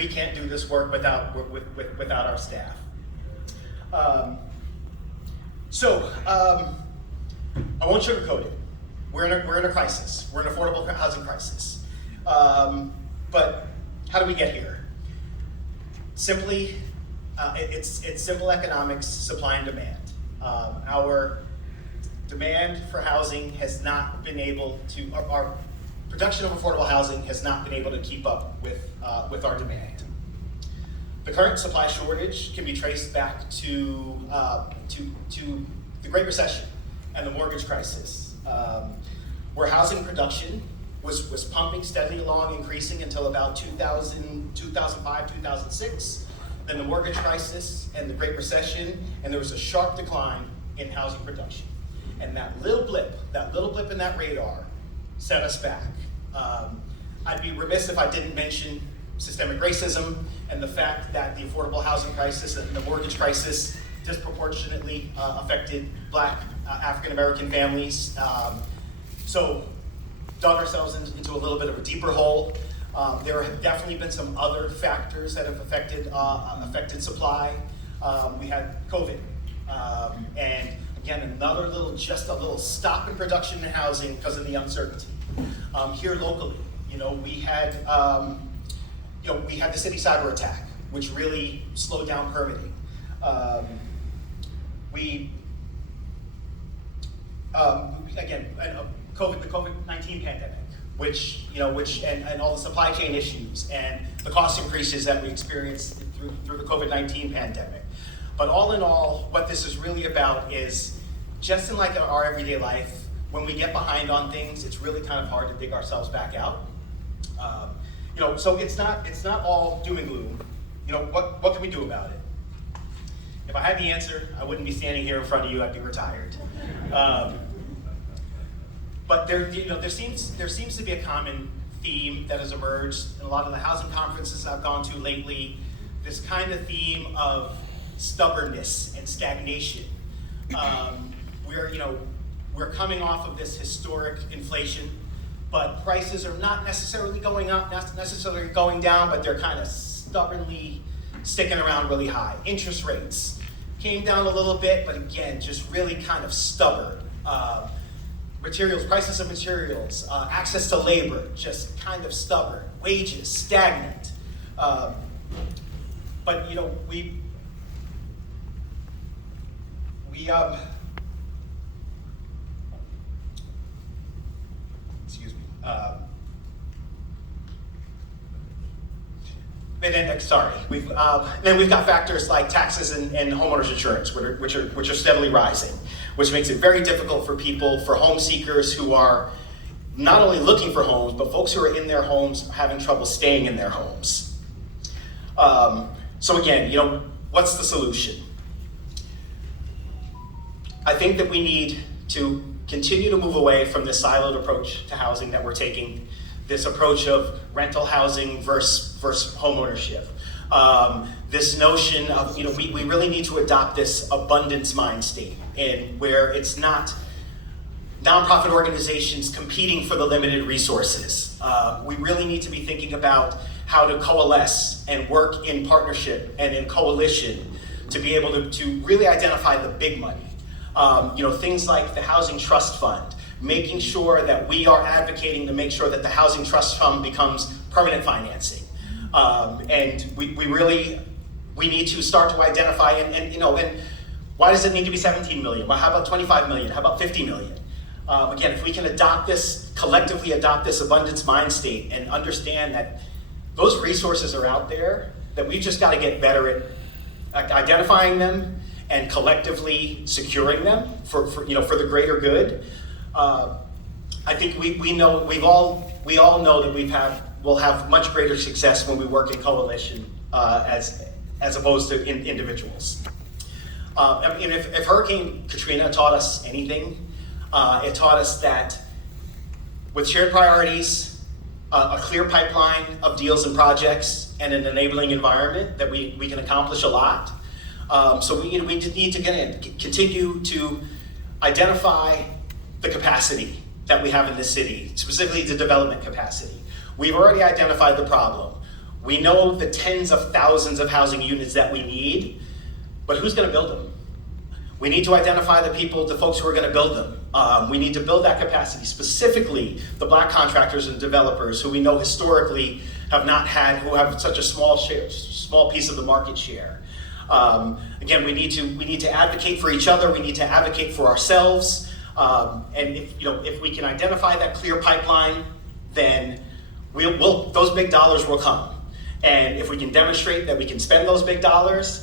we can't do this work without our staff. I won't sugarcoat it. We're in a crisis. We're in an affordable housing crisis. But how do we get here? Simply, it's simple economics, supply and demand. Our demand for housing has not been able to, our production of affordable housing has not been able to keep up with our demand. The current supply shortage can be traced back to the Great Recession and the mortgage crisis, where housing production was pumping steadily along, increasing until about 2005, 2006. Then the mortgage crisis and the Great Recession, and there was a sharp decline in housing production. And that little blip in that radar set us back. I'd be remiss if I didn't mention systemic racism and the fact that the affordable housing crisis and the mortgage crisis disproportionately affected Black African American families. So dug ourselves into a little bit of a deeper hole. There have definitely been some other factors that have affected supply. We had COVID, and again, just a little stop in production and housing because of the uncertainty. Here locally, we had the city cyber attack, which really slowed down permitting. The COVID-19 pandemic, which and all the supply chain issues and the cost increases that we experienced through the COVID-19 pandemic. But all in all, what this is really about is, just in like our everyday life, when we get behind on things, it's really kind of hard to dig ourselves back out. So it's not all doom and gloom. What can we do about it? If I had the answer, I wouldn't be standing here in front of you. I'd be retired. But there seems to be a common theme that has emerged in a lot of the housing conferences I've gone to lately. This kind of theme of stubbornness and stagnation. We're coming off of this historic inflation, but prices are not necessarily going up, not necessarily going down, but they're kind of stubbornly sticking around really high. Interest rates came down a little bit, but again, just really kind of stubborn. Prices of materials, access to labor, just kind of stubborn. Wages, stagnant. But excuse me. Then we've got factors like taxes and homeowners insurance, which are steadily rising, which makes it very difficult for home seekers who are not only looking for homes, but folks who are in their homes having trouble staying in their homes. So again, what's the solution? I think that we need to continue to move away from this siloed approach to housing that we're taking, this approach of rental housing versus home ownership. This notion of, we really need to adopt this abundance mind state, and where it's not nonprofit organizations competing for the limited resources. We really need to be thinking about how to coalesce and work in partnership and in coalition to be able to really identify the big money. Things like the Housing Trust Fund, making sure that we are advocating to make sure that the Housing Trust Fund becomes permanent financing. And we need to start to identify, and why does it need to be 17 million? Well, how about 25 million? How about 50 million? Again, if we can collectively adopt this abundance mind state and understand that those resources are out there, that we've just got to get better at identifying them and collectively securing them for the greater good. I think we all know that we'll have much greater success when we work in coalition as opposed to individuals. If Hurricane Katrina taught us anything, it taught us that with shared priorities, a clear pipeline of deals and projects, and an enabling environment, that we can accomplish a lot. So we need to continue to identify the capacity that we have in this city, specifically the development capacity. We've already identified the problem. We know the tens of thousands of housing units that we need, but who's going to build them? We need to identify the people, the folks who are going to build them. We need to build that capacity, specifically the black contractors and developers who we know historically have not had, who have such a small piece of the market share. Again, we need to advocate for each other. We need to advocate for ourselves. And if we can identify that clear pipeline, then those big dollars will come. And if we can demonstrate that we can spend those big dollars,